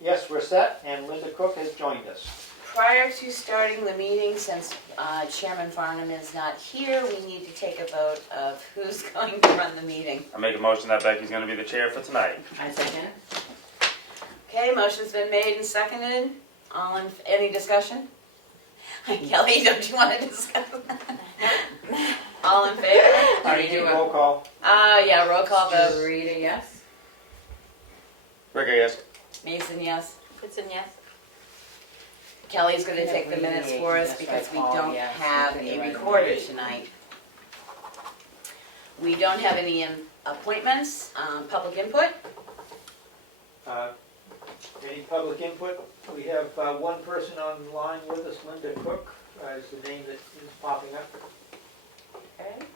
Yes, we're set, and Linda Cook has joined us. Prior to starting the meeting, since Chairman Farnham is not here, we need to take a vote of who's going to run the meeting. I make a motion that Becky's gonna be the chair for tonight. I second. Okay, motion's been made and seconded. Any discussion? Kelly, don't you want to discuss? All in favor? How do you do it? Roll call. Yeah, roll call vote. Rita, yes? Rick, yes. Mason, yes. It's a yes. Kelly's gonna take the minutes for us That's because right, we Paul, don't yes, have you a can recorder write. tonight. We don't have any appointments, public input. Any public input? We have one person online with us, Linda Cook, is the name that is popping up. Okay.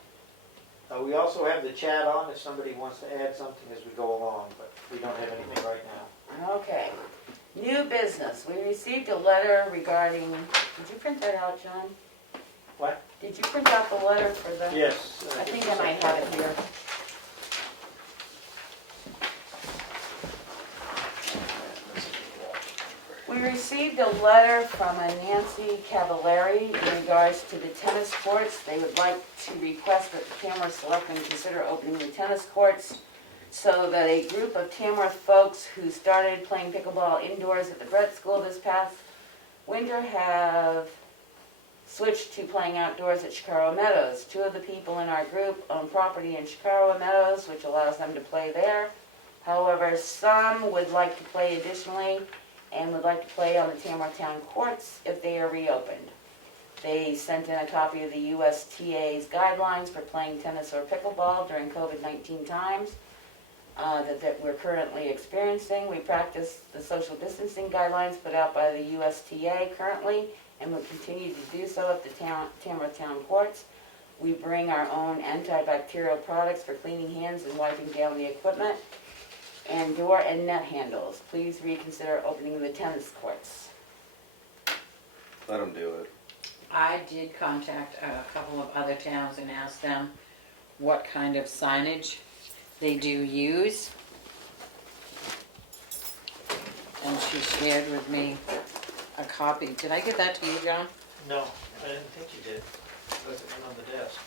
We also have the chat on if somebody wants to add something as we go along, but we don't have anything right now. Okay. New business. We received a letter regarding, did you print that out, John? What? Did you print out the letter for the? Yes. I think I might have it here. We received a letter from a Nancy Cavallari in regards to the tennis courts. They would like to request that the Tamworth Selectmen consider opening the tennis courts so that a group of Tamworth folks who started playing pickleball indoors at the Brett School this past winter have switched to playing outdoors at Chicago Meadows. Two of the people in our group own property in Chicago Meadows, which allows them to play there. However, some would like to play additionally and would like to play on the Tamworth Town courts if they are reopened. They sent in a copy of the USTA's guidelines for playing tennis or pickleball during COVID-19 times that we're currently experiencing. We practice the social distancing guidelines put out by the USTA currently and will continue to do so at the Tamworth Town courts. We bring our own antibacterial products for cleaning hands and wiping down the equipment, and door and net handles. Please reconsider opening the tennis courts. Let them do it. I did contact a couple of other towns and asked them what kind of signage they do use. And she shared with me a copy. Did I give that to you, John? No, I didn't think you did. It wasn't on the desk.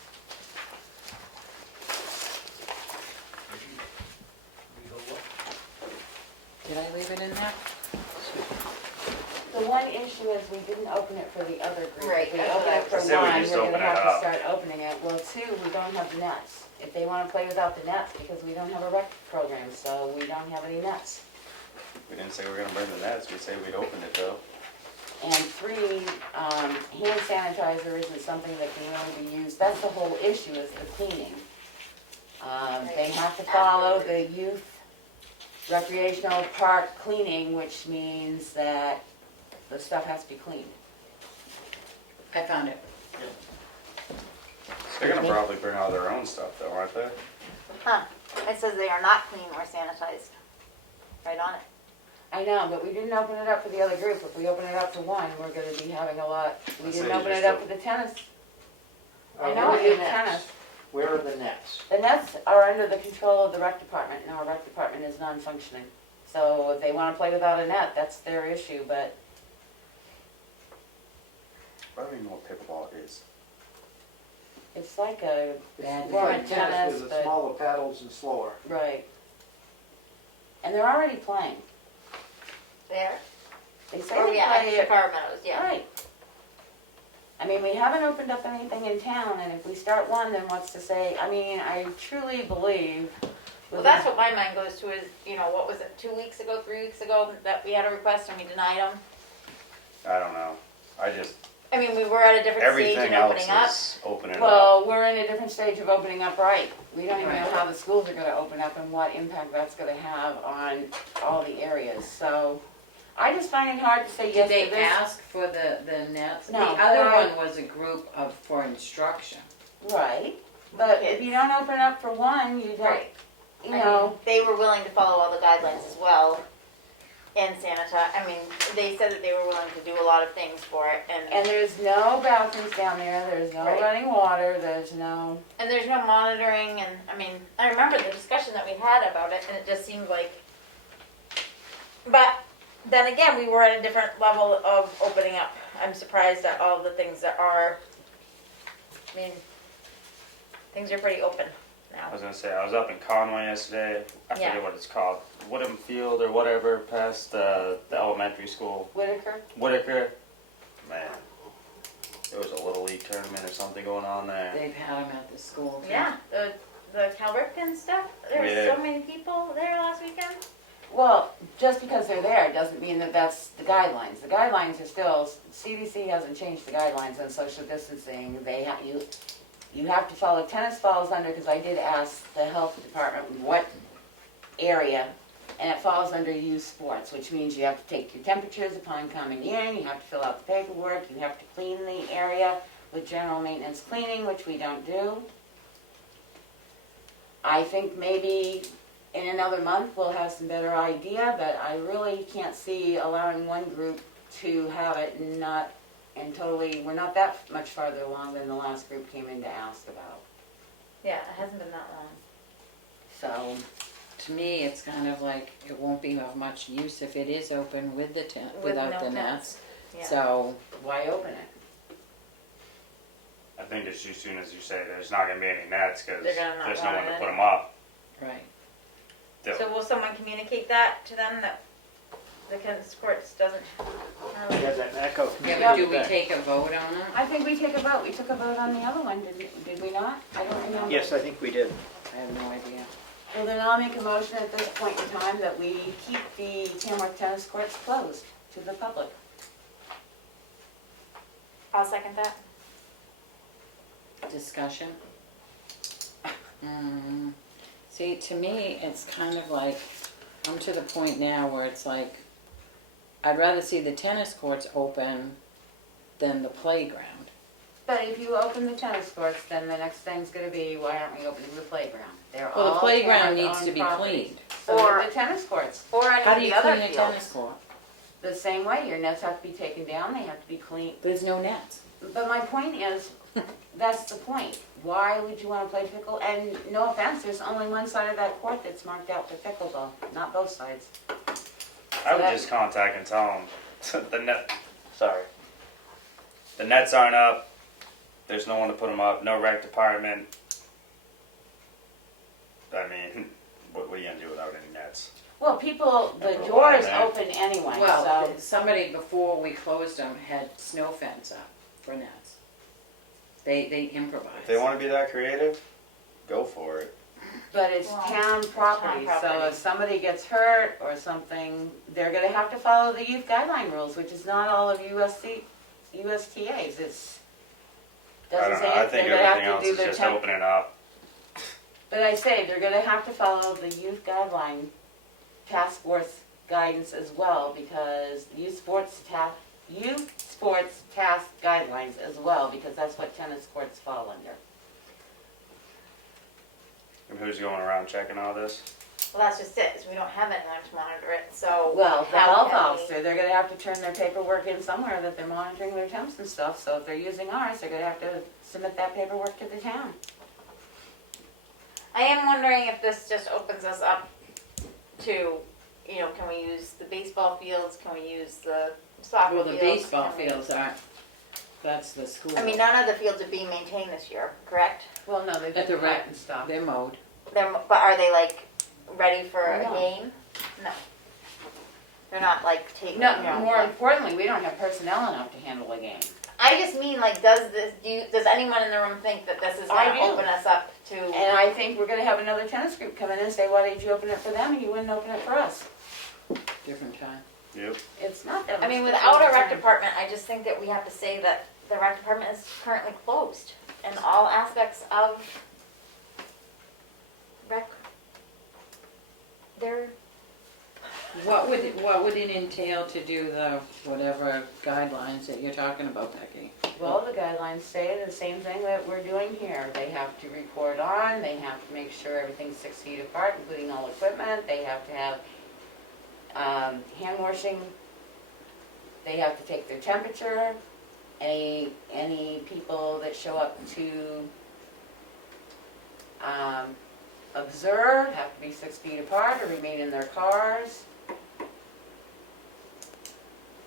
Did I leave it in there? The one issue is we didn't open it for the other group. Right, If we that's open what I it for was- I said we one, just we're open gonna it have to up. start opening it. Well, two, we don't have the nets. If they wanna play without the nets, because we don't have a rec program, so we don't have any nets. We didn't say we were gonna bring the nets, we said we'd open it though. And three, hand sanitizer isn't something that can really be used. That's the whole issue, is the cleaning. They have to follow the youth recreational park cleaning, which means that the stuff has to be cleaned. I found it. They're gonna probably bring all their own stuff though, aren't they? Huh. It says they are not clean or sanitized. Right on it. I know, but we didn't open it up for the other group. If we open it up for one, we're gonna be having a lot. We Let's didn't say open just it up the- for the tennis. I Where know, are we the did tennis. Where are the nets? The nets are under the control of the rec department, and our rec department is non-functioning. So if they wanna play without a net, that's their issue, but I don't even know what pickleball is. it's like a, Bad It's Well, like tennis, tennis with the but- smaller paddles and slower. right. And they're already playing. There. They say Oh they yeah, play Chicago Meadows, yeah. Right. I mean, we haven't opened up anything in town, and if we start one, then what's to say? I mean, I truly believe. Well, that's what my mind goes to is, what was it, 2 weeks ago, 3 weeks ago, that we had a request and we denied them? I don't know. I mean, we were at a different stage Everything in else opening up. is opening up. Well, we're in a different stage of opening up, right? We don't even know Right. how the schools are gonna open up and what impact that's gonna have on all the areas, so. I just find it hard to say yes Did to they this. ask for the nets? No, The other but- one was a group for instruction. Right, but if you don't open up for one, you don't, Right. you I know. mean, they were willing to follow all the guidelines as well and sanitize. I mean, they said that they were willing to do a lot of things for it, And there's no bathrooms down there, there's no Right. running water, there's no, and there's no monitoring. And I mean, I remember the discussion that we had about it, and it just seemed like, but then again, we were at a different level of opening up. I'm surprised at all the things that are, I mean, things are pretty open I now. was gonna say, I was up in Conway yesterday, I Yeah. forget what it's called, Woodham Field or whatever, past the elementary school. Whitaker. Man, there was a Little League tournament or something going on there. They've had them at the school too. Yeah, the Calverton stuff, there were Yeah. so many people there last weekend. Well, just because they're there doesn't mean that that's the guidelines. The guidelines are still, CDC hasn't changed the guidelines on social distancing. You have to follow, tennis falls under, because I did ask the health department what area, and it falls under youth sports, which means you have to take your temperatures upon coming in, you have to fill out the paperwork, you have to clean the area with general maintenance cleaning, which we don't do. I think maybe in another month we'll have some better idea, but I really can't see allowing one group to have it and not, and totally, we're not that much farther along than the last group came in to ask about. Yeah, it hasn't been that long. So, To me, it's kind of like, it won't be of much use if it is open with the tent, With without no the tents. nets. Yeah. So, why open it? I think just as soon as you say there's not gonna be any nets, cause They're gonna not there's no want one to it. put them up. right. So will someone communicate that to them, that the tennis courts doesn't have? Yeah, that echo. Yeah, but do we take a vote on it? I think we take a vote. We took a vote on the other one, did we not? I don't remember. Yes, I think we did. I have no idea. Well, then I'll make a motion at this point in time that we keep the Tamworth tennis courts closed to the public. I'll second that. Discussion? See, to me, it's kind of like, I'm to the point now where it's like, I'd rather see the tennis courts open than the playground. But if you open the tennis courts, then the next thing's gonna be, why aren't we opening the playground? They're Well, the all playground Tamworth needs to owned be properties. cleaned. So Or- do the tennis courts. Or any How of do you the other clean a tennis fields. court? The same way, your nets have to be taken down, they have to be cleaned. There's no nets. But my point is, that's the point. Why would you wanna play pickle? And no offense, there's only one side of that court that's marked out for pickleball, not both sides. I would that- just contact and tell them, the nets aren't up, there's no one to put them up, no rec department. I mean, what are you gonna do without any nets? Well, people, the Never mind door's that. open anyway, Well, so. somebody before we closed them had snow fence up for nets. They improvised. If they wanna be that creative, go for it. But it's Well, town property, so property. if somebody gets hurt or something, they're gonna have to follow the youth guideline rules, which is not all of USTA's, it's, I doesn't don't say know, I it, think they're gonna everything have else to do is their just temp. opening up. But I say, they're gonna have to follow the youth guideline task force guidance as well, because youth sports task guidelines as well, because that's what tennis courts fall under. And who's going around checking all this? Well, that's just it, is we don't have anyone to monitor it, so. Well, the how health can we- officer, they're gonna have to turn their paperwork in somewhere that they're monitoring their temps and stuff, so if they're using ours, they're gonna have to submit that paperwork to the town. I am wondering if this just opens us up to, you know, can we use the baseball fields, can we use the soccer Well, fields? the baseball can we- fields aren't, that's the school. I mean, none of the fields are being maintained this year, correct? Well, no, they've At the been rec- cut and stuff. They're mowed. But are they like ready for a No. game? No. They're not like taking, No, you know, more like- importantly, we don't have personnel enough to handle a game. I just mean like, does anyone in the room think that this is I gonna do. open us up to? And I think we're gonna have another tennis group come in and say, why did you open it for them and you wouldn't open it for us? Different time. Yep. It's not that. I mean, much without a different rec time. department, I just think that we have to say that the rec department is currently closed in all aspects of rec. They're, What would it entail to do the whatever guidelines that you're talking about, Becky? Well, the guidelines say the same thing that we're doing here. They have to report on, they have to make sure everything's 6 feet apart, including all equipment, they have to have hand washing, they have to take their temperature, any people that show up to observe have to be 6 feet apart or remain in their cars.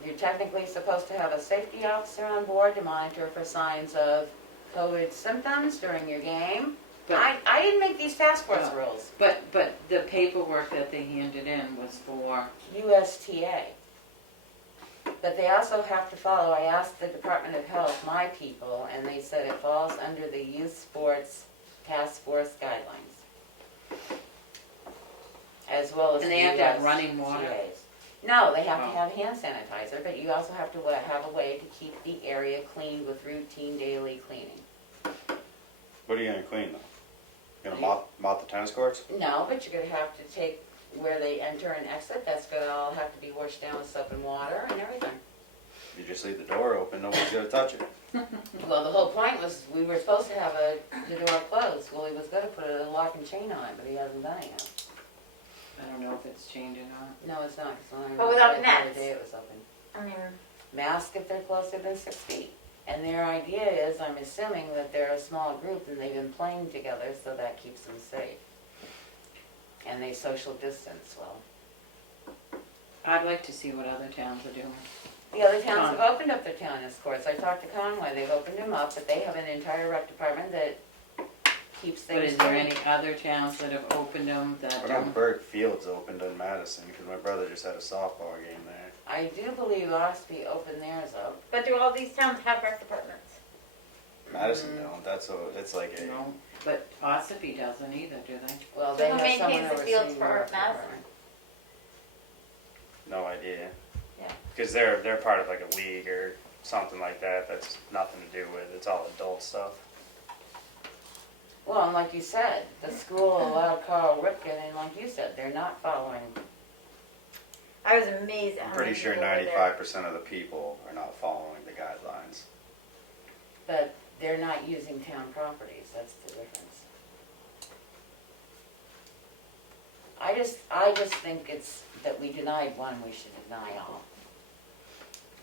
You're technically supposed to have a safety officer on board to monitor for signs of COVID symptoms during your game. But- I didn't make these task force Oh. rules. But the paperwork that they handed in was for, USTA. But they also have to follow, I asked the Department of Health, my people, and they said it falls under the Youth Sports Task Force guidelines. As well as and the they have to have USTA's. running water. No, they have to Oh. have hand sanitizer, but you also have to have a way to keep the area cleaned with routine daily cleaning. What are you gonna clean though? You gonna mop the tennis courts? No, but you're gonna have to take where they enter and exit, that's gonna all have to be washed down with soap and water and everything. You just leave the door open, nobody's gonna touch it. Well, the whole point was, we were supposed to have the door closed. Well, he was gonna put a lock and chain on it, but he hasn't done it yet. I don't know if it's chained or not. No, it's not, 'cause when I But went without there the other nets. day, it was open. I mean, Mask if they're closer than 6 feet. And their idea is, I'm assuming that they're a small group and they've been playing together, so that keeps them safe. And they social distance well. I'd like to see what other towns are doing. The other towns have opened up their tennis courts. I talked to Conway, they've opened them up, but they have an entire rec department that keeps But things is there clean. any other towns that have opened them that I know don't? Burke Field's opened in Madison, because my brother just had a softball game there. I do believe Ospey opened theirs up. but do all these towns have rec departments? Madison don't, it's like a, No, but Ossipee doesn't either, do they? Well, So they who have someone maintains the overseeing fields for rec Madison? department. no idea. Yeah. Because they're part of like a league or something like that, that's nothing to do with, it's all adult stuff. Well, and like you said, the school allowed Carl Ripken, and like you said, they're not following. I was amazed at I'm how pretty many sure people were there. 95% of the people are not following the guidelines. But they're not using town properties, that's the difference. I just think it's that we denied one, we should deny all.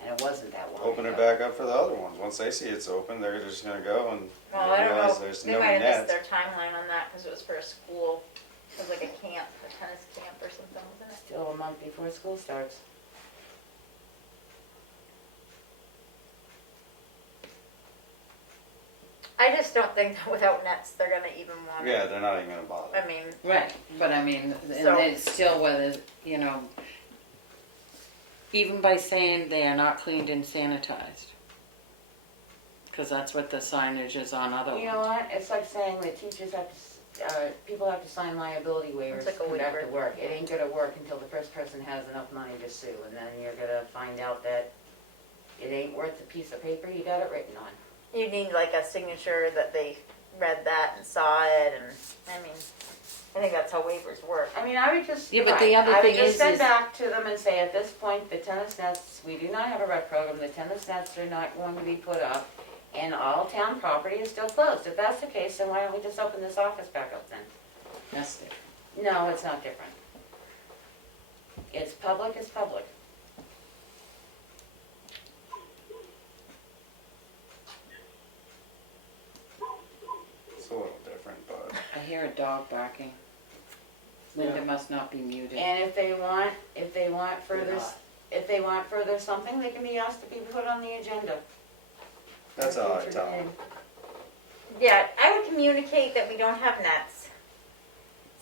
And it wasn't that long Open it ago. back up for the other ones. Once they see it's open, they're just gonna go and Well, I don't realize know, there's they no might have missed nets. their timeline on that, because it was for a school, it was like a camp, a tennis camp or something, wasn't it? Still a month before school starts. I just don't think that without nets, they're gonna even want it. Yeah, they're not even gonna bother. I mean, Right, but I mean, and So- it's still whether, you know, even by saying they are not cleaned and sanitized. Because that's what the signage is on other You know ones. what, it's like saying that teachers have to, people have to sign liability waivers It's like a to come back to waiver. work. It ain't gonna work until the first person has enough money to sue, and then you're gonna find out that it ain't worth the piece of paper you got it written on. you need like a signature that they read that and saw it, and, I mean, I think that's how waivers work. I mean, I would just. Yeah, but the other I would thing just is- send back to them and say, at this point, the tennis nets, we do not have a rec program, the tennis nets are not going to be put up, and all town property is still closed. If that's the case, then why don't we just open this office back up then? That's it. No, it's not different. It's public, it's public. It's a little different, but I hear a dog barking. Linda must not be muted. And if they want further something, they can be asked to be put on the agenda. that's For all I future tell them. meeting. Yeah, I would communicate that we don't have nets.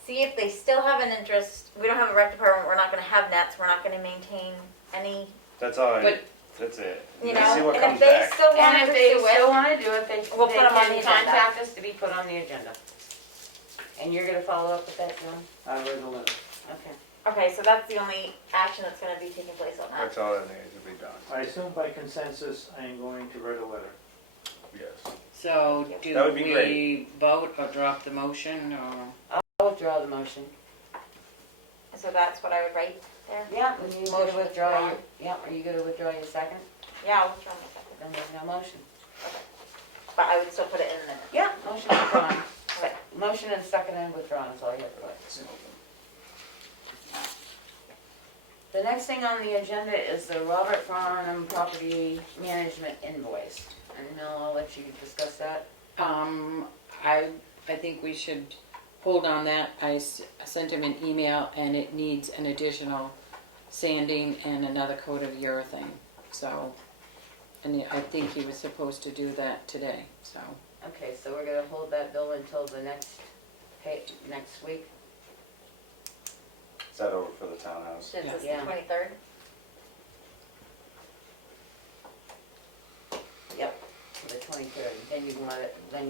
See if they still have an interest. We don't have a rec department, we're not gonna have nets, we're not gonna maintain any, That's all. But- That's it. you Let's see know, what and if comes they back. still And wanna if they pursue still it, wanna do it, they We'll they put 'em on can the agenda. contact us to be put on the agenda. And you're gonna follow up with that, John? I read the letter. Okay. okay, so that's the only action that's gonna be taking place on that. That's all that needs to be done. I assume by consensus, I am going to write a letter. Yes. So do That would be we great. vote or drop the motion or? I'll withdraw the motion. So that's what I would write there? Yeah, and you gonna Motion withdraw your, withdrawn. yeah, are you gonna withdraw your second? Yeah, I'll withdraw my second, Then there's no motion. but I would still put it in the minutes. Yeah, motion withdrawn. Okay. Motion and second and withdrawn is all you have to put. The next thing on the agenda is the Robert Farnham property management invoice. And Mel, I'll let you discuss that. I think we should hold on that. I sent him an email and it needs an additional sanding and another coat of urethane. So, and I think he was supposed to do that today, so. Okay, so we're gonna hold that bill until the next week? Is that over for the townhouse? Is this Yeah. the 23rd? Yep, for the 23rd. Then you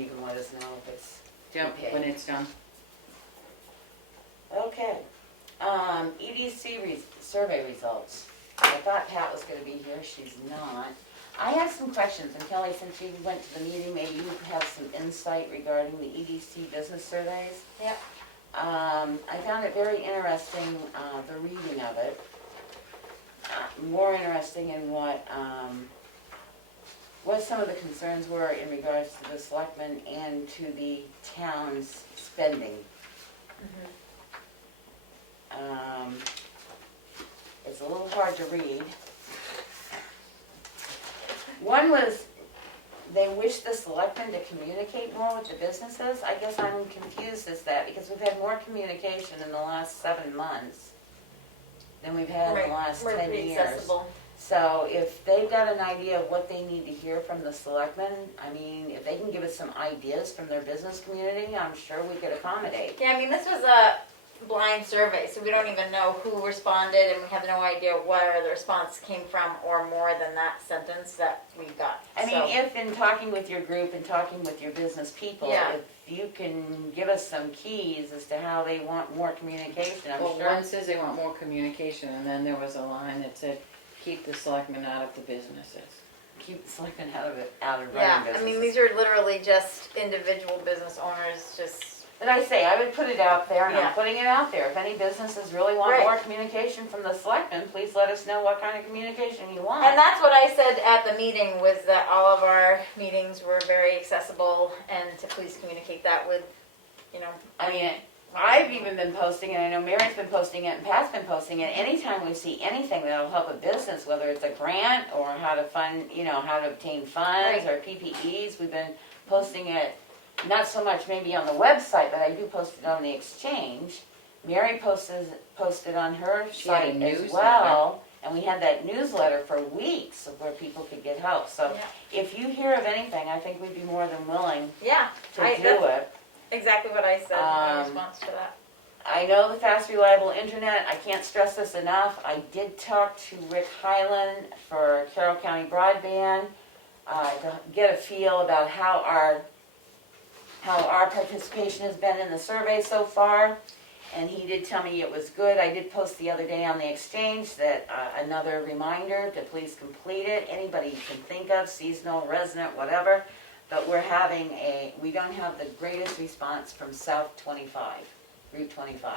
can let us know if it's Yep, okay. when it's done. Okay. EDC survey results. I thought Pat was gonna be here, she's not. I have some questions, and Kelly, since you went to the meeting, maybe you have some insight regarding the EDC business surveys. Yep. I found it very interesting, the reading of it. More interesting in what some of the concerns were in regards to the selectmen and to the town's spending. It's a little hard to read. One was, they wish the selectmen to communicate more with the businesses. I guess I'm confused as that, because we've had more communication in the last 7 months than we've had in the last We're 10 pretty years. accessible. So if they've got an idea of what they need to hear from the selectmen, I mean, if they can give us some ideas from their business community, I'm sure we could accommodate. Yeah, I mean, this was a blind survey, so we don't even know who responded, and we have no idea where the response came from, or more than that sentence that we got. I mean, if in talking with your group and talking with your business people, Yeah. if you can give us some keys as to how they want more communication, I'm Well, sure. one says they want more communication, and then there was a line that said, keep the selectmen out of the businesses. Keep the selectmen out of running yeah, businesses. I mean, these are literally just individual business owners, just, But I say, I would put it out there, and Yeah. I'm putting it out there. If any businesses really want Right. more communication from the selectmen, please let us know what kind of communication you want. and that's what I said at the meeting, was that all of our meetings were very accessible, and to please communicate that with, you know. I mean, I've even been posting it, I know Mary's been posting it, and Pat's been posting it. Anytime we see anything that'll help a business, whether it's a grant or how to fund, how to obtain funds or PPEs, we've been posting it, not so much maybe on the website, but I do post it on the exchange. Mary posted on her She had a site as newsletter. well, and we had that newsletter for weeks of where people could get help. So Yeah. if you hear of anything, I think we'd be more than willing Yeah, to that's do it. exactly what I said in response to that. I know the fast, reliable internet, I can't stress this enough. I did talk to Rick Highland for Carroll County Broadband to get a feel about how our participation has been in the survey so far. And he did tell me it was good. I did post the other day on the exchange that another reminder to please complete it. Anybody you can think of, seasonal, resident, whatever. But we don't have the greatest response from South 25. Route 25.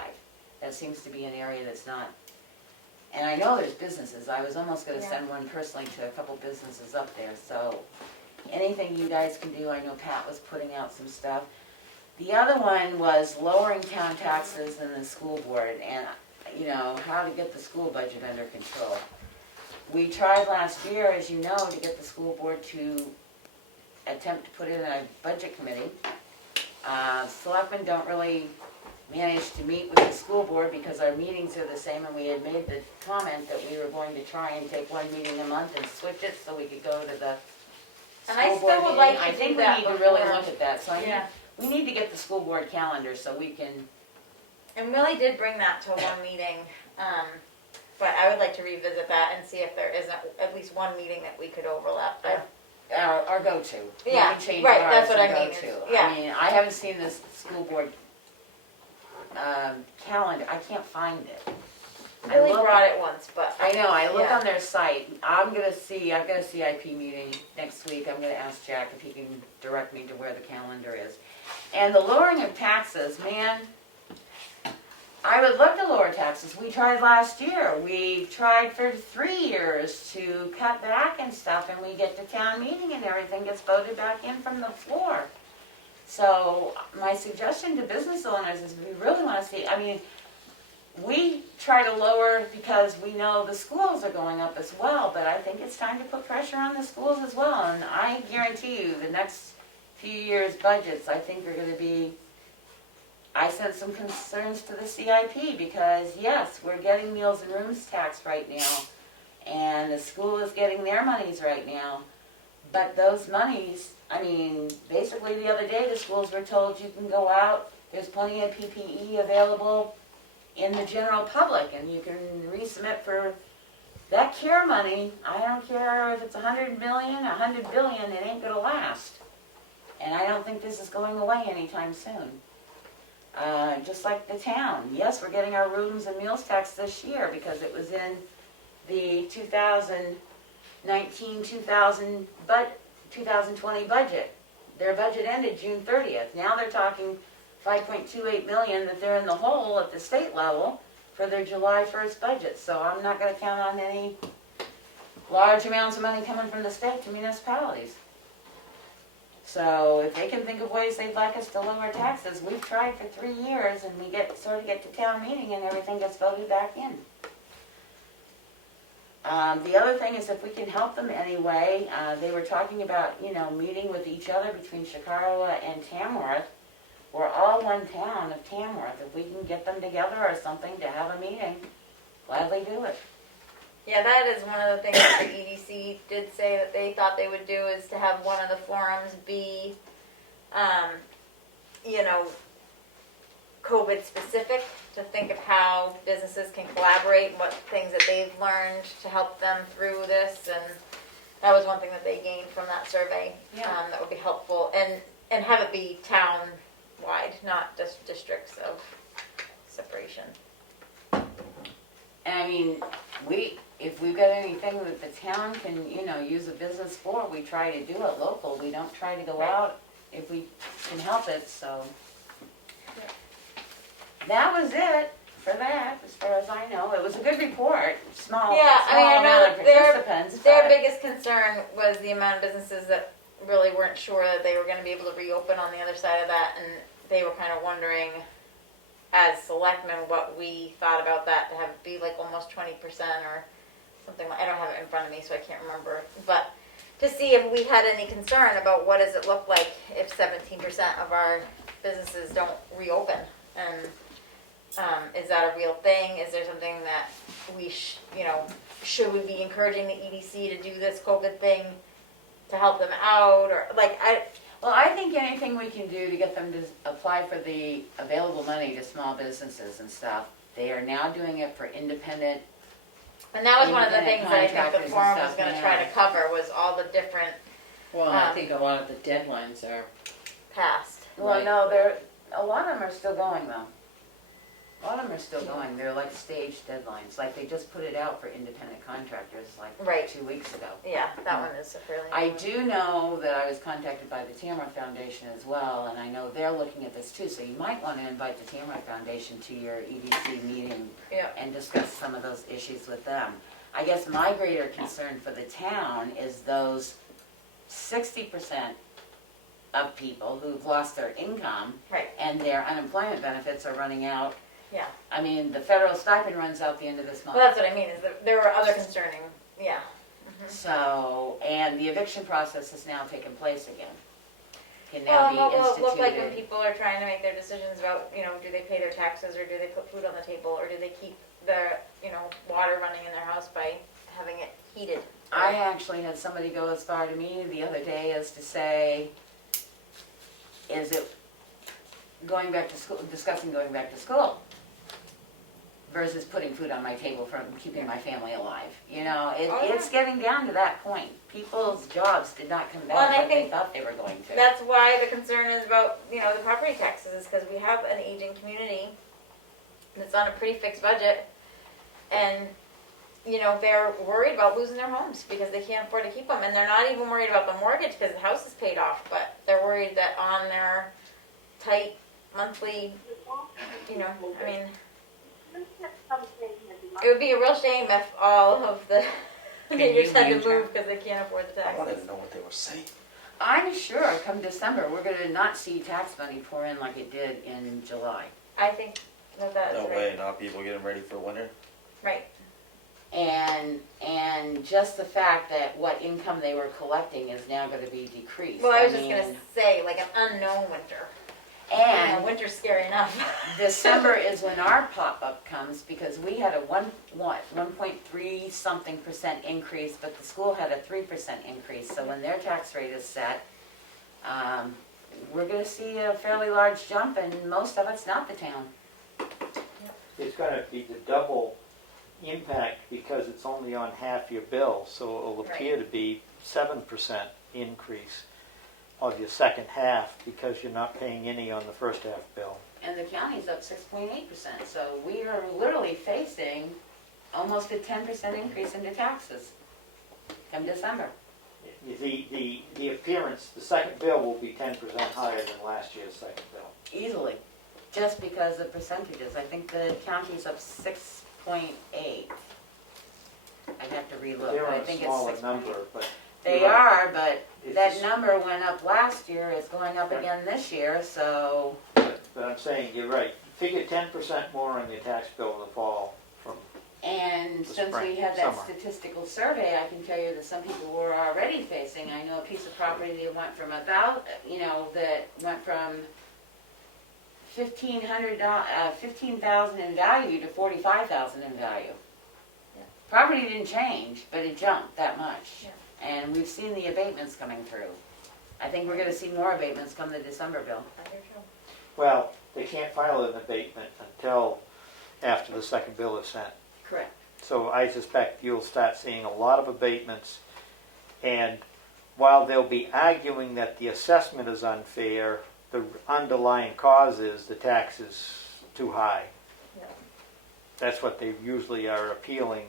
That seems to be an area that's not, and I know there's businesses. I was almost going to Yeah. send one personally to a couple businesses up there. So anything you guys can do, I know Pat was putting out some stuff. The other one was lowering town taxes and the school board, and how to get the school budget under control. We tried last year, as you know, to get the school board to attempt to put in a budget committee. Selectmen don't really managed to meet with the school board because our meetings are the same, and we had made the comment that we were going to try and take one meeting a month and switch it so we could go to the And I school board still would meeting. like to I do think that we need to really before- look at that, so Yeah. we need to get the school board calendar so we can, And Millie did bring that to one meeting, but I would like to revisit that and see if there isn't at least one meeting that we could overlap there. our go-to. We Yeah, can change right, ours that's what and I mean, go-to. is- yeah. I mean, I haven't seen this school board calendar, I can't find it. I Millie looked- brought it once, but. I know, I look Yeah. on their site, I've got a CIP meeting next week, I'm gonna ask Jack if he can direct me to where the calendar is. And the lowering of taxes, man, I would love to lower taxes, we tried last year, we tried for 3 years to cut back and stuff, and we get to town meeting and everything gets voted back in from the floor. So, my suggestion to business owners is we really wanna see, we try to lower because we know the schools are going up as well, but I think it's time to put pressure on the schools as well. And I guarantee you, the next few years' budgets, I think are gonna be, I sent some concerns to the CIP because yes, we're getting meals and rooms tax right now. and the school is getting their monies right now. But those monies, I mean, basically the other day, the schools were told you can go out, there's plenty of PPE available in the general public, and you can resubmit for that care money. I don't care if it's 100 million, 100 billion, it ain't gonna last. And I don't think this is going away anytime soon. Just like the town, yes, we're getting our rooms and meals tax this year because it was in the 2019, 2020 budget. Their budget ended June 30th. Now they're talking 5.28 million that they're in the hole at the state level for their July 1st budget. So I'm not going to count on any large amounts of money coming from the state to municipalities. So if they can think of ways they'd like us to lower taxes, we've tried for 3 years, and we sort of get to town meeting and everything gets voted back in. The other thing is if we can help them anyway, they were talking about, meeting with each other between Chicago and Tamworth. We're all one town of Tamworth. If we can get them together or something to have a meeting, gladly do it. Yeah, that is one of the things that the EDC did say that they thought they would do, is to have one of the forums be, COVID specific, to think of how businesses can collaborate, what things that they've learned to help them through this, and that was one thing that they gained from that survey. Yeah. That would be helpful, and have it be town-wide, not just districts of separation. And I mean, if we've got anything that the town can, use a business for, we try to do it local. We don't try to go out if we can help it, so. That was it for that, as far as I know. It was a good report, small I know amount of participants. their but- biggest concern was the amount of businesses that really weren't sure that they were going to be able to reopen on the other side of that, and they were kind of wondering, as selectmen, what we thought about that, to have it be like almost 20% or something. I don't have it in front of me, so I can't remember. But to see if we had any concern about what does it look like if 17% of our businesses don't reopen, and is that a real thing? Is there something that we, should we be encouraging the EDC to do this COVID thing to help them out, or Well, I think anything we can do to get them to apply for the available money to small businesses and stuff. They are now doing it for independent. And that was one of the things that I think the Contractors forum and was stuff, going to yeah. try to cover, was all the different Well, I think a lot of the deadlines are, past. Well, Right. no, a lot of them are still going though. A lot of them are still going. They're like staged deadlines. Like they just put it out for independent contractors Right. 2 weeks ago. Yeah, that one is a fairly. I do know that I was contacted by the Tamworth Foundation as well, and I know they're looking at this too, so you might want to invite the Tamworth Foundation to your EDC meeting Yeah. and discuss some of those issues with them. I guess my greater concern for the town is those 60% of people who've lost their income Right. and their unemployment benefits are running out. Yeah. I mean, the federal stipend runs out the end of this month. Well, that's what I mean, is that there were other concerning, yeah. So, and the eviction process has now taken place again. Can Well, now what be will it look like when instituted. people are trying to make their decisions about, do they pay their taxes, or do they put food on the table, or do they keep their, water running in their house by having it heated? I actually had somebody go as far to me the other day as to say, is it going back to school, discussing going back to school versus putting food on my table for keeping my family alive. Yeah. It's getting down to that point. People's jobs did not come Well, and back I like they think thought they were going to. That's why the concern is about, the property taxes, is because we have an aging community that's on a pretty fixed budget, and, they're worried about losing their homes because they can't afford to keep them, and they're not even worried about the mortgage because the house is paid off, but they're worried that on their tight monthly, it would be a real shame if all of the neighbors had to move because they can't afford the I wanted taxes. to know what they were saying. I'm sure come December, we're gonna not see tax money pour in like it did in July. I think that is No right. way, not people getting ready for winter. Right. And just the fact that what income they were collecting is now gonna be decreased. Well, I was just mean, gonna say, like an unknown winter. Yeah, And winter's scary enough. December is when our pop-up comes, because we had a 1.3 something % increase, but the school had a 3% increase. So when their tax rate is set, we're gonna see a fairly large jump, and most of it's not the town. It's gonna be the double impact because it's only on half your bill, so it'll appear to be 7% increase of your second half because you're not paying any on the first half bill. And the county's up 6.8%, so we are literally facing almost a 10% increase into taxes come December. The appearance, the second bill will be 10% higher than last year's second bill. Easily, just because of percentages. I think the county's up 6.8. I'd have to relook, They're but I on a think it's smaller 6.8. number, but They you're right. are, but It's that just- number went up last year, it's going up Right. again this year, so, But I'm saying, you're right. Figure 10% more on your tax bill in the fall from, and The since we spring, had that summer. statistical survey, I can tell you that some people were already facing, I know a piece of property that went from that went from $15,000 in value to $45,000 in value. Yeah. Property didn't change, but it jumped that much. Yeah. And we've seen the abatements coming through. I think we're gonna see more abatements come the December bill. well, they can't file an abatement until after the second bill is sent. Correct. So I suspect you'll start seeing a lot of abatements. And while they'll be arguing that the assessment is unfair, the underlying cause is the tax is too high. Yeah. That's what they usually are appealing.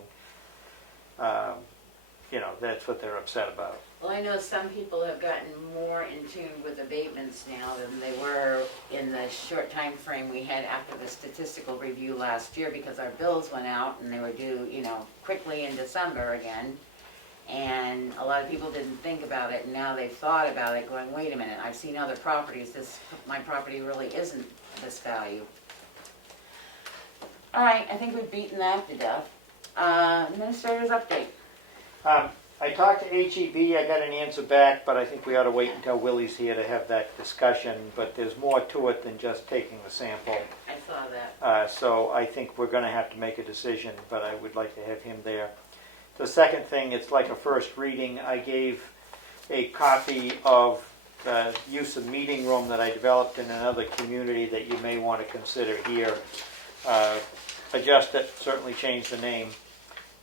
That's what they're upset about. Well, I know some people have gotten more in tune with abatements now than they were in the short time frame we had after the statistical review last year, because our bills went out and they were due, quickly in December again. And a lot of people didn't think about it, and now they've thought about it, going, wait a minute, I've seen other properties, my property really isn't this value. All right, I think we've beaten that to death. Administrator's update. I talked to HEB, I got an answer back, but I think we ought to wait until Willie's here to have that discussion. But there's more to it than just taking the sample. I saw that. So I think we're going to have to make a decision, but I would like to have him there. The second thing, it's like a first reading. I gave a copy of the use of meeting room that I developed in another community that you may want to consider here. Adjust it, certainly change the name.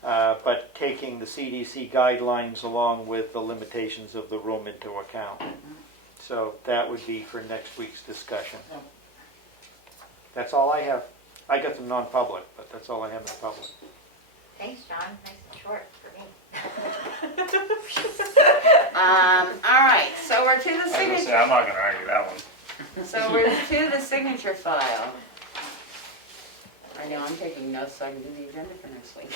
But taking the CDC guidelines along with the limitations of the room into account. So that would be for next week's discussion. That's all I have. I got some non-public, but that's all I have in public. Thanks, John. Nice and short for me. All right, so we're to the I was gonna say, signature. I'm not gonna argue that one. So we're to the signature file. I know, I'm taking notes so I can do the agenda for next week.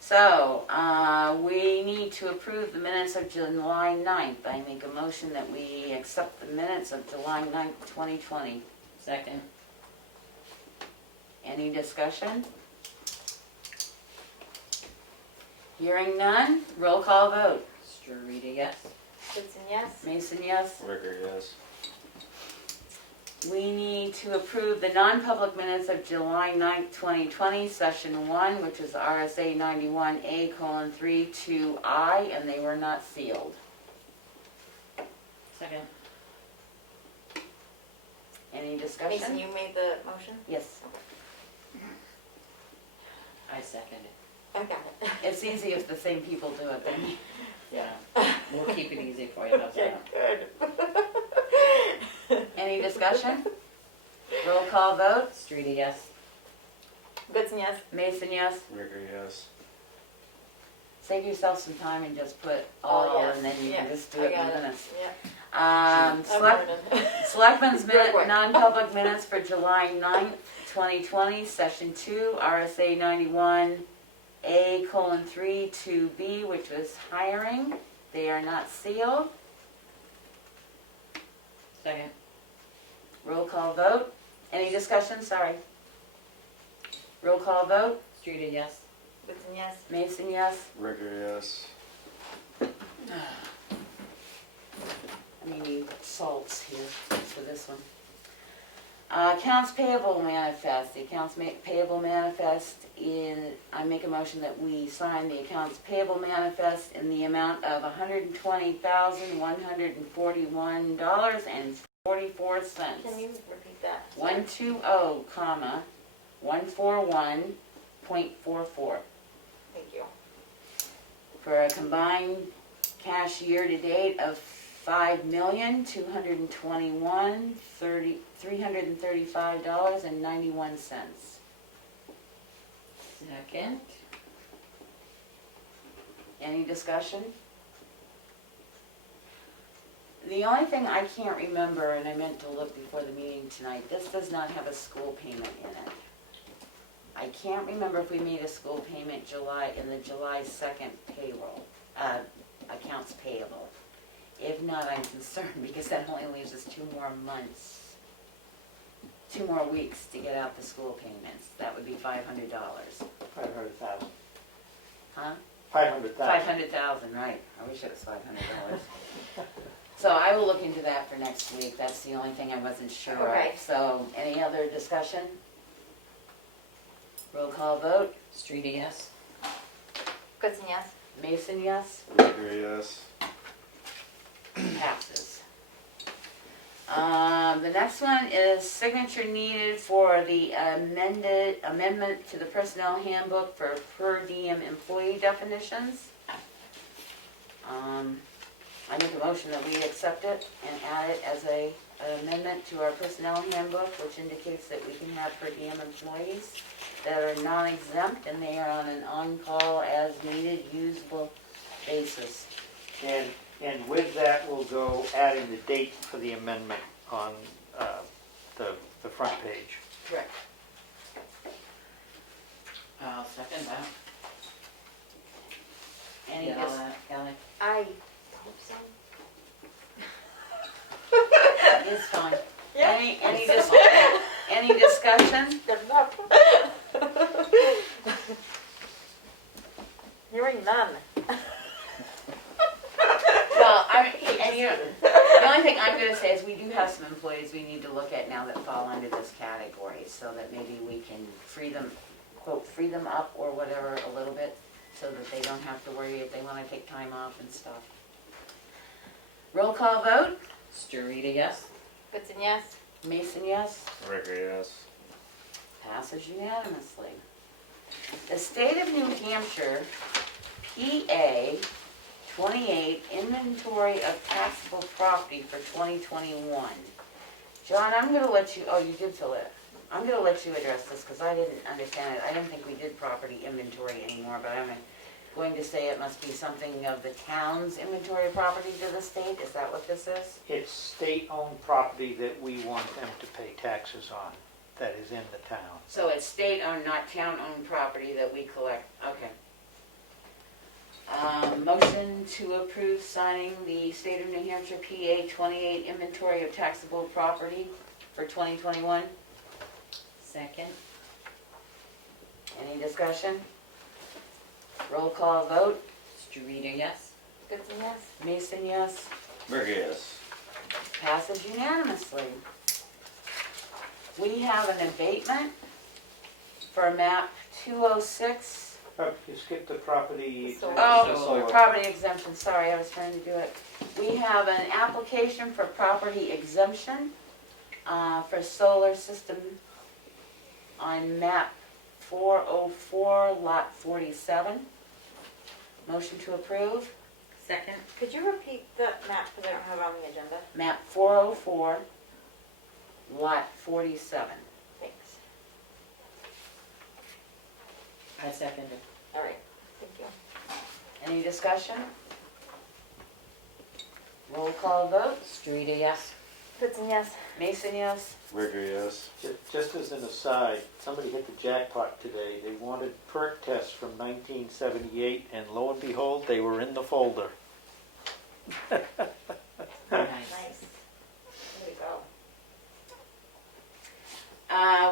So, we need to approve the minutes of July 9th. I make a motion that we accept the minutes of July 9th, 2020. Second. Any discussion? Hearing none, roll call vote. Strurita, yes. Goodson, yes. Mason, yes. Ricker, yes. We need to approve the non-public minutes of July 9th, 2020, session 1, which is RSA 91A:3 to I, and they were not sealed. Second. Any discussion? Mason, you made the motion? Yes. I second it. I got it. It's easy if the same people do it, then. Yeah. We'll keep it easy for you, how's Okay, that? good. Any discussion? Roll call vote. Strurita, yes. Goodson, yes. Mason, yes. Ricker, yes. Save yourself some time and just put all, yes. and then you can Yeah, just do I it in got it. minutes. Yeah. Um, I'm select, learning. Selectmen's Real minute, quick. non-public minutes for July 9th, 2020, session 2, RSA 91A:3 to B, which was hiring. They are not sealed. Second. Roll call vote. Any discussion? Sorry. Roll call vote. Strurita, yes. Goodson, yes. Mason, yes. Ricker, yes. I need salts here for this one. Accounts payable manifest. The accounts payable manifest I make a motion that we sign the accounts payable manifest in the amount of $120,141.44. Can you repeat that? 120, comma, 141.44. Thank you. For a combined cash year-to-date of $5,221,335.91. Second. Any discussion? The only thing I can't remember, and I meant to look before the meeting tonight, this does not have a school payment in it. I can't remember if we made a school payment in the July 2nd payroll, accounts payable. If not, I'm concerned because that only leaves us 2 more months, 2 more weeks to get out the school payments. That would be $500. 500,000. Huh? 500,000. 500,000, right. I wish it was $500. So I will look into that for next week. That's the only thing I wasn't sure Okay. of. So any other discussion? Roll call vote. Streeter, yes. Goodson, yes. Mason, yes. Baker, yes. Passes. The next one is signature needed for the amendment to the personnel handbook for per diem employee definitions. I make a motion that we accept it and add it as an amendment to our personnel handbook, which indicates that we can have per diem employees that are non-exempt and they are on an on-call as needed usable basis. And with that, we'll go adding the date for the amendment on the front page. Correct. I'll second that. Any Get all that, Kelly? I hope so. It's fine. Yeah. Any discussion? Good enough. Hearing none. Well, the only thing I'm gonna say is we do have some employees we need to look at now that fall under this category, so that maybe we can free them, quote, free them up or whatever a little bit, so that they don't have to worry if they wanna take time off and stuff. Roll call vote. Streeter, yes. Goodson, yes. Mason, yes. Baker, yes. Passes unanimously. The state of New Hampshire, PA 28 inventory of taxable property for 2021. John, I'm gonna let you, oh, you did fill it. I'm gonna let you address this because I didn't understand it. I didn't think we did property inventory anymore, but I'm going to say it must be something of the town's inventory of property to the state. Is that what this is? It's state-owned property that we want them to pay taxes on, that is in the town. So it's state-owned, not town-owned property that we collect. Okay. Motion to approve signing the State of New Hampshire PA 28 inventory of taxable property for 2021. Second. Any discussion? Roll call vote. Streeter, yes. Goodson, yes. Mason, yes. Baker, yes. Passes unanimously. We have an abatement for map 206. You skipped the property. Solar. Oh, Solar. property exemption, sorry, I was trying to do it. We have an application for property exemption for solar system on map 404, lot 47. Motion to approve. Second. Could you repeat the map because I don't have it on the agenda? Map 404, lot 47. Thanks. I second it. All right. Thank you. Any discussion? Roll call vote. Streeter, yes. Goodson, yes. Mason, yes. Baker, yes. Just as an aside, somebody hit the jackpot today. They wanted perk tests from 1978, and lo and behold, they were in the folder. Nice. Nice. There we go.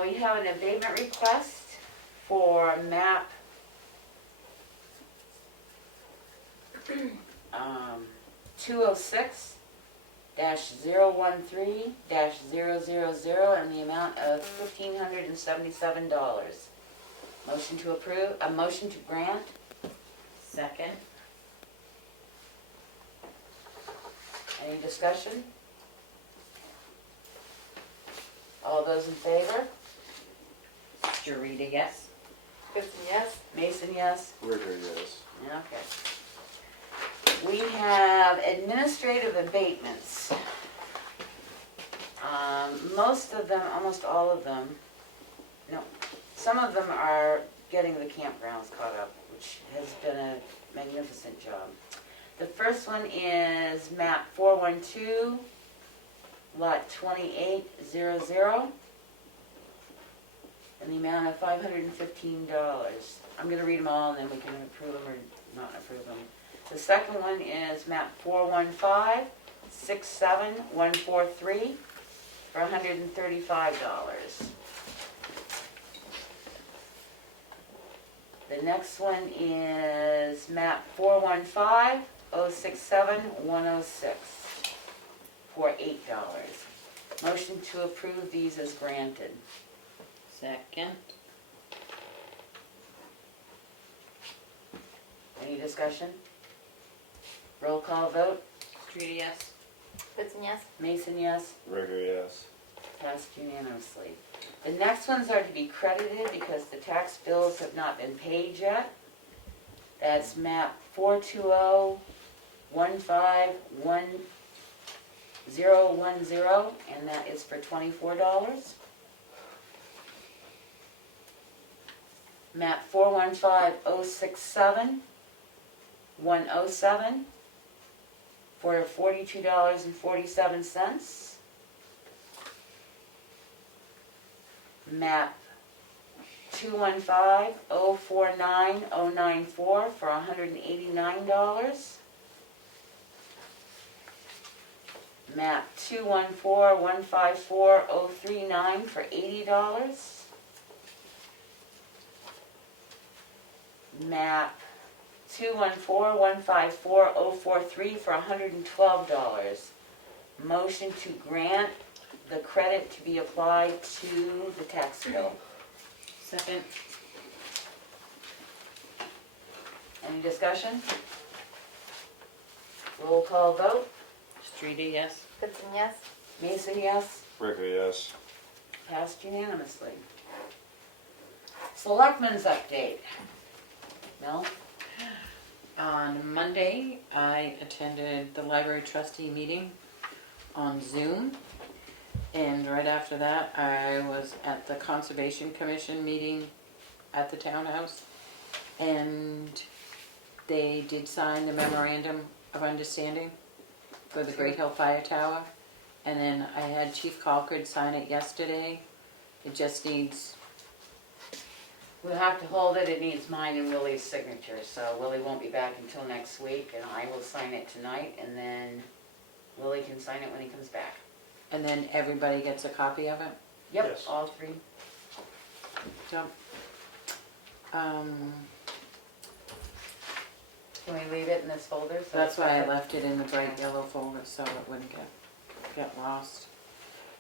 We have an abatement request for map 206-1 -013-000 and the amount of $1,577. Motion to approve, a motion to grant. Second. Any discussion? All those in favor? Sharita, yes. Goodson, yes. Mason, yes? Ricker, yes. Okay. We have administrative abatements. Most of them, almost all of them, no, some of them are getting the campgrounds caught up, which has been a magnificent job. The first one is map 412, lot 2800, and the amount of $515. I'm gonna read them all and then we can approve them or not approve them. The second one is map 415, 67143 for $135. The next one is map 415, 067 106 for $8. Motion to approve these as granted. Second. Any discussion? Roll call vote. Sharita, yes. Goodson, yes. Mason, yes. Ricker, yes. Passed unanimously. The next ones are to be credited because the tax bills have not been paid yet. That's map 420-151-010, and that is for $24. Map 415-067-107 for $42.47. Map 215-049-094 for $189. Map 214-154-039 for $80. Map 214-154-043 for $112. Motion to grant the credit to be applied to the tax bill. Second. Any discussion? Roll call vote. Sharita, yes. Goodson, yes. Mason, yes. Ricker, yes. Passed unanimously. Selectmen's update. Mel? On Monday, I attended the library trustee meeting on Zoom. And right after that, I was at the Conservation Commission meeting at the townhouse. And they did sign the memorandum of understanding for the Great Hill Fire Tower. And then I had Chief Colcord sign it yesterday. It just needs, We'll have to hold it. It needs mine and Willie's signature, so Willie won't be back until next week, and I will sign it tonight, and then Willie can sign it when he comes back. and then everybody gets a copy of it. Yep, Yes. all three. Yep. Can we leave it in this folder? So That's it's why I separate? left it in the bright yellow folder so it wouldn't get lost.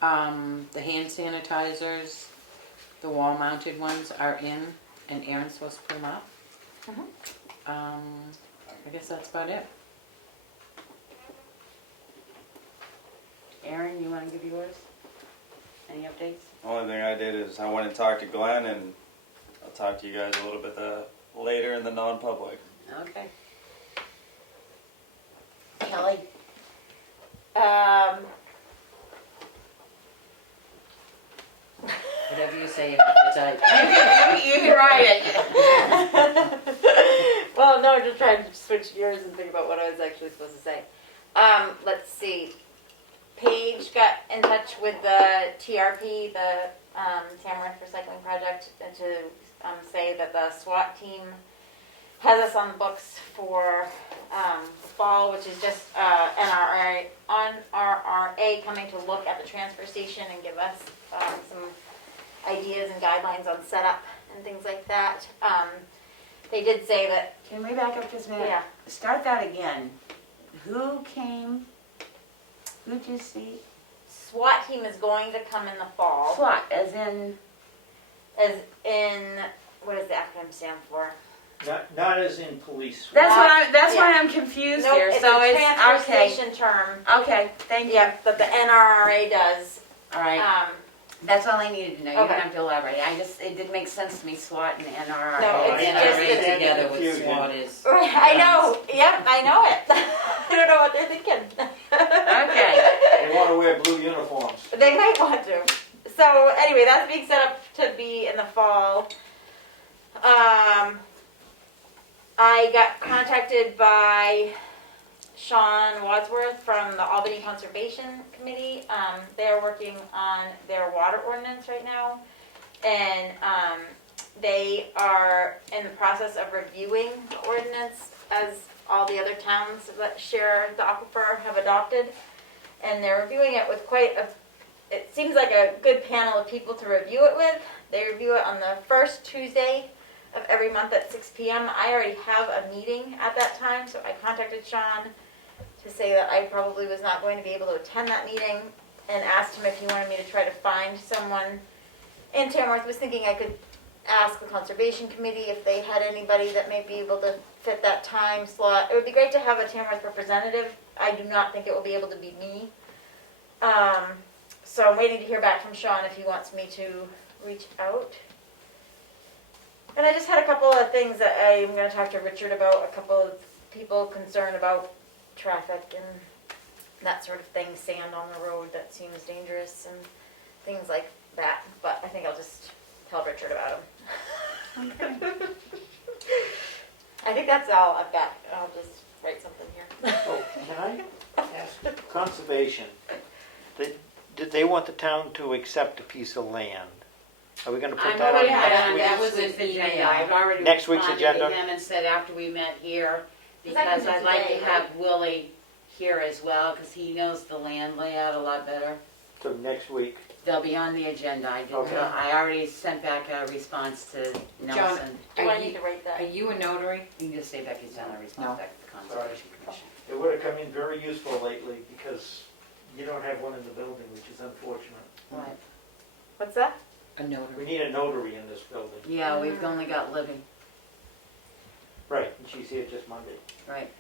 The hand sanitizers, the wall mounted ones are in, and Aaron's supposed to put them up. I guess that's about it. Aaron, you want to give yours? Any updates? Only thing I did is I went and talked to Glenn, and I'll talk to you guys a little bit later in the non-public. Okay. Kelly? Whatever you say about the type. You can write it. Well, no, just trying to switch gears and think about what I was actually supposed to say. Let's see. Paige got in touch with the TRP, the Tamworth Recycling Project, to say that the SWAT team has us on the books for the fall, which is just NRA coming to look at the transfer station and give us some ideas and guidelines on setup and things like that. They did say that, Can we back up just a minute? yeah, Start that again. Who Who'd you see? SWAT team is going to come in the fall. SWAT, as in, As in, what does the acronym stand for? Not as in police. that's why Yeah. I'm confused Nope, here, it's so a it's, transfer okay. station term. Okay, thank you. Yep, that the NRRA does. All right, that's all I needed to know, you don't Okay. have to elaborate, it didn't make sense to me, SWAT and NRRA. No, Oh, it's I just understand that- the together with confusion. SWAT is. Right, I know. Yep, I know it. I don't know what they're thinking. Okay. They want to wear blue uniforms. They might want to. So anyway, that's being set up to be in the fall. I got contacted by Sean Wadsworth from the Albany Conservation Committee. They're working on their water ordinance right now, and they are in the process of reviewing the ordinance as all the other towns that share the aquifer have adopted. And they're reviewing it with it seems like a good panel of people to review it with. They review it on the first Tuesday of every month at 6 p.m. I already have a meeting at that time, so I contacted Sean to say that I probably was not going to be able to attend that meeting, and asked him if he wanted me to try to find someone in Tamworth. Was thinking I could ask the Conservation Committee if they had anybody that may be able to fit that time slot. It would be great to have a Tamworth representative. I do not think it will be able to be me. So I'm waiting to hear back from Sean if he wants me to reach out. And I just had a couple of things that I'm going to talk to Richard about, a couple of people concerned about traffic and that sort of thing, sand on the road that seems dangerous and things like that. But I think I'll just tell Richard about them. Okay. I think that's all I've got. I'll just write something here. Oh, can I ask, conservation, did they want the town to accept a piece of land? Are we gonna put that on That next was week's? his agenda, I've already Next week's responded to agenda? him and said after we met here, Is that because 'cause I'd of like to today, have Willie here as well, because he knows the land layout a lot better. So next week. They'll be on the agenda, Okay. I already sent back a response to Nelson. Do I need to write Are that? you a notary? You can just say Becky's done a response No. back to the Conservation Commission. It would have come in very useful lately because you don't have one in the building, which is unfortunate. What? What's that? A We notary. need a notary in this building. Yeah, we've only got Libby, Right, and she's here just Monday. right.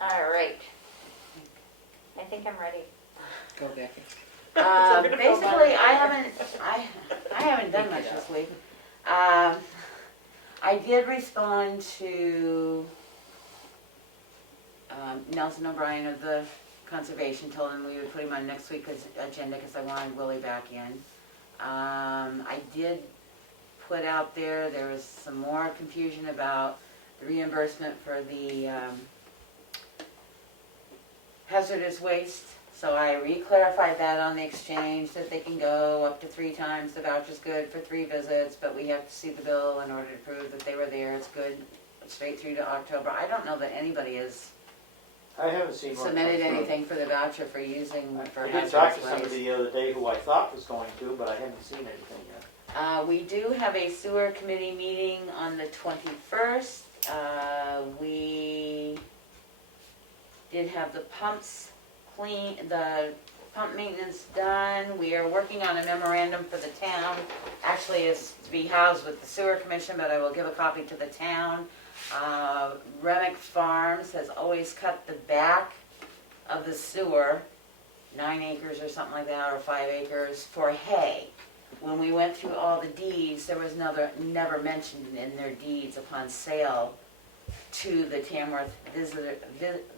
All right. I think I'm ready. Go Becky. Basically, I haven't done much this week. I did respond to Nelson O'Brien of the Conservation, told him we would put him on next week's agenda because I wanted Willie back in. I did put out there was some more confusion about the reimbursement for the hazardous waste. So I re-clarified that on the exchange, that they can go up to 3 times. The voucher's good for 3 visits, but we have to see the bill in order to prove that they were there. It's good straight through to October. I don't know that anybody has I haven't seen one. submitted come through. anything for the voucher for using for I did talk to hazardous somebody waste. the other day who I thought was going to, but I haven't seen anything yet. We do have a sewer committee meeting on the 21st. We did have the pumps clean, the pump maintenance done. We are working on a memorandum for the town. Actually, it's to be housed with the sewer commission, but I will give a copy to the town. Remick Farms has always cut the back of the sewer, 9 acres or something like that, or 5 acres, for hay. When we went through all the deeds, there was never mentioned in their deeds upon sale to the Tamworth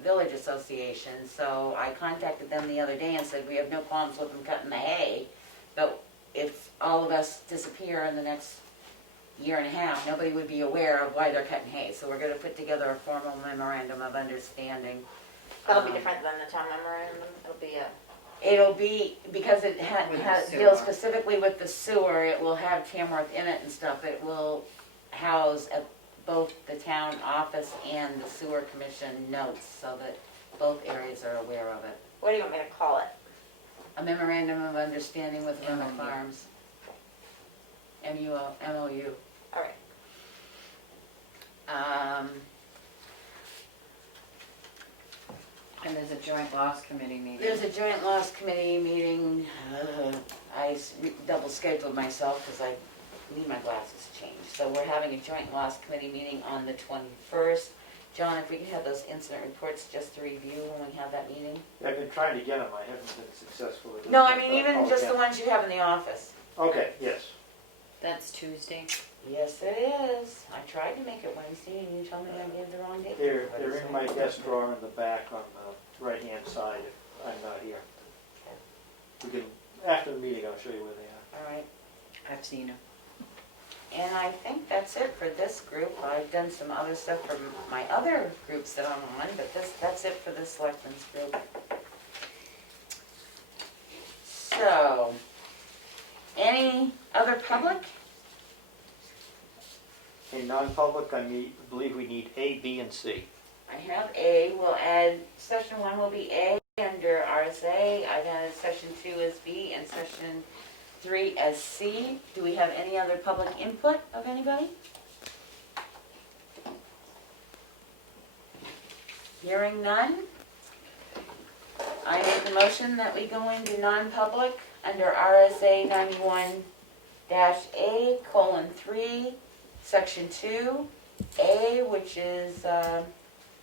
Village Association. So I contacted them the other day and said, we have no qualms with them cutting the hay, but if all of us disappear in the next year and a half, nobody would be aware of why they're cutting hay. So we're gonna put together a formal memorandum of understanding. That'll be different than the town memorandum. It'll be a. It'll be, because it With the deals sewer. specifically with the sewer, it will have Tamworth in it and stuff. It will house at both the town office and the sewer commission notes, so that both areas are aware of it. What do you want me to call it? A memorandum of understanding with Remick MOU. Farms. MOU. All right. And there's a joint loss committee meeting. There's a joint loss committee meeting. Double scheduled myself because I need my glasses changed. So we're having a joint loss committee meeting on the 21st. John, if we could have those incident reports just to review when we have that meeting. I've been trying to get them, I haven't been successful with it. No, I mean even just the ones you have in the office. Okay, yes. That's Tuesday. Yes, it is. I tried to make it Wednesday and you told me I gave the wrong date. They're in my desk drawer in the back on the right-hand side if I'm not here. We can, after the meeting, I'll show you where they are. All right. I've seen them. And I think that's it for this group. I've done some other stuff for my other groups that I'm on, but that's it for the Selectmen's group. So, any other public? In non-public, believe we need A, B, and C. I have A. We'll add, session 1 will be A under RSA. I've added session 2 as B and session 3 as C. Do we have any other public input of anybody? Hearing none. I make the motion that we go into non-public under RSA 91-A:3, section 2, A, which is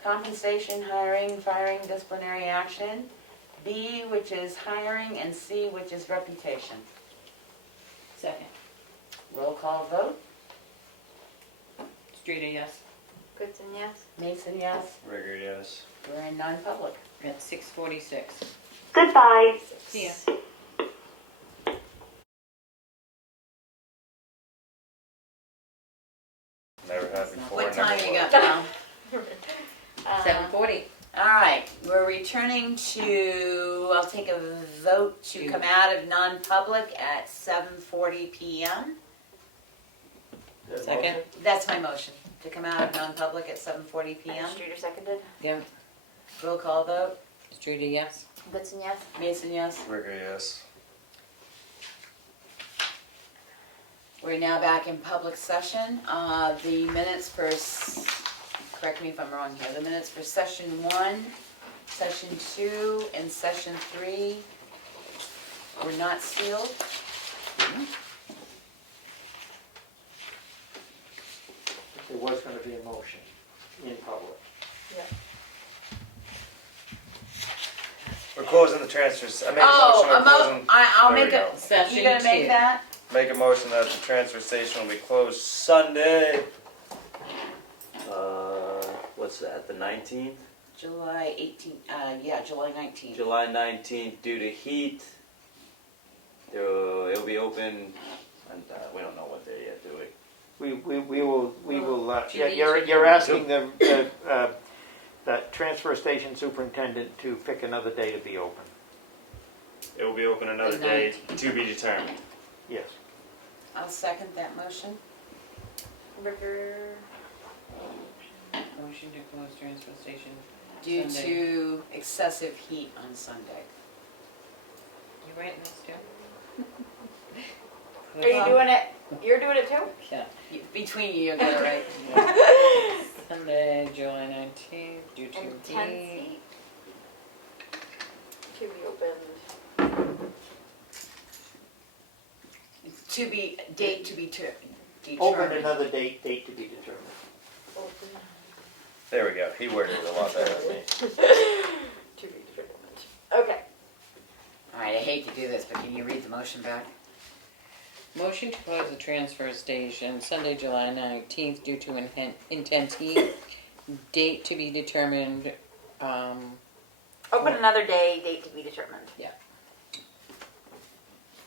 compensation, hiring, firing, disciplinary action, B, which is hiring, and C, which is reputation. Second. Roll call vote. Streeter, yes. Goodson, yes. Mason, yes. Rigger, yes. We're in non-public. At 6:46. Goodbye. See ya. Never had before. What never time you will. got now? 7:40. All right, we're returning to, I'll take a vote to come out of non-public at 7:40 PM. Second. That's my motion, to come out of non-public at 7:40 PM. Streeter seconded. Yeah. Roll call vote. Streeter, yes. Goodson, yes. Mason, yes. Rigger, yes. We're now back in public session. The minutes for, correct me if I'm wrong here, the minutes for session 1, session 2, and session 3 were not sealed. There was going to be a motion in public. We're closing the transfers. I make a Oh, motion. We're closing. I'll There we make go. a, Session you gonna make 2. that? Make a motion that the transfer station will be closed Sunday. What's that? The 19th. July 18th, July 19th. July 19th, due to heat. It'll be open, and we don't know what day yet, do we? We will, to yeah, be you're determined. asking the transfer station superintendent to pick another day to be open. It will be open another The day to be determined. Yes. I'll second that motion. Ricker. Motion to close transfer station. Due Sunday. to excessive heat on Sunday. You writing this too? Are you doing it? You're doing it too? Yeah. Between you, you'll get it right. Sunday, July 19th, due to Intense heat. heat. To be opened. To be, date to be determined. Open another date to be determined. Open. There we go. He worded it a lot better than me. To be determined. Okay. All right, I hate to do this, but can you read the motion back? Motion to close the transfer station Sunday, July 19th, due to intense heat. Date to be determined. Open another day, date to be determined.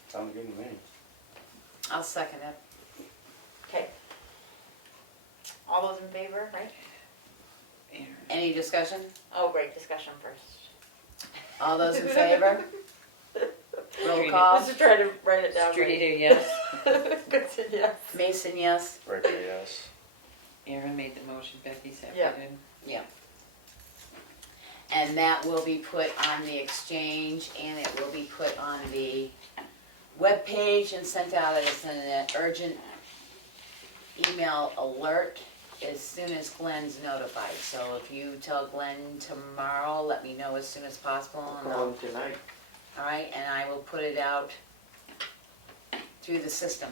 Sounds good to me. I'll second it. Okay. All those in favor, right? Any discussion? Oh, great, discussion first. All those in favor? Roll Streeter. call. Just trying to write it down. Streeter, yes. Goodson, yes. Mason, yes. Rigger, yes. Aaron made the motion, Becky seconded. Yeah. And that will be put on the exchange, and it will be put on the webpage and sent out as an urgent email alert as soon as Glenn's notified. So if you tell Glenn tomorrow, let me know as soon as possible. And Call him tonight. all right, and I will put it out through the system.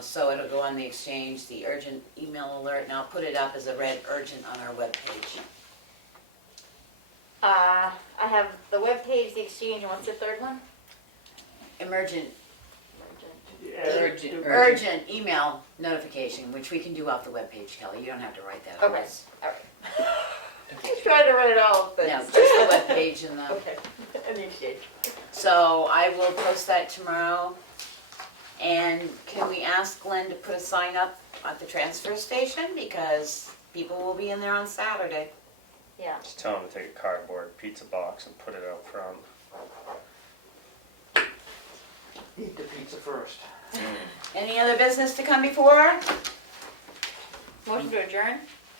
So it'll go on the exchange, the urgent email alert, and I'll put it up as a red urgent on our webpage. I have the webpage, the exchange, and what's the third one? Emergent, Urgent. urgent email notification, which we can do off the webpage, Kelly. You don't have to write that. Okay, alright. I tried to write it all, but. No, just the webpage and the. Okay, and the exchange. So I will post that tomorrow. And can we ask Glenn to put a sign up at the transfer station? Because people will be in there on Saturday. Yeah. Just tell them to take a cardboard pizza box and put it out front. Eat the pizza first. Any other business to come before? Motion to adjourn?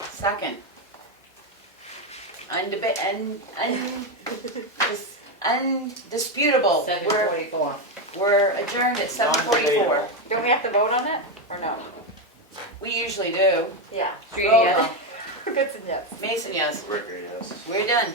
Second. Undisputable. 7:44. We're adjourned at 7:44. Non-debatable. Don't we have to vote on it, or no? We usually do. Yeah. Judy, Roll yes. call. Goodson, yes. Mason, yes. Ricker, yes. We're done.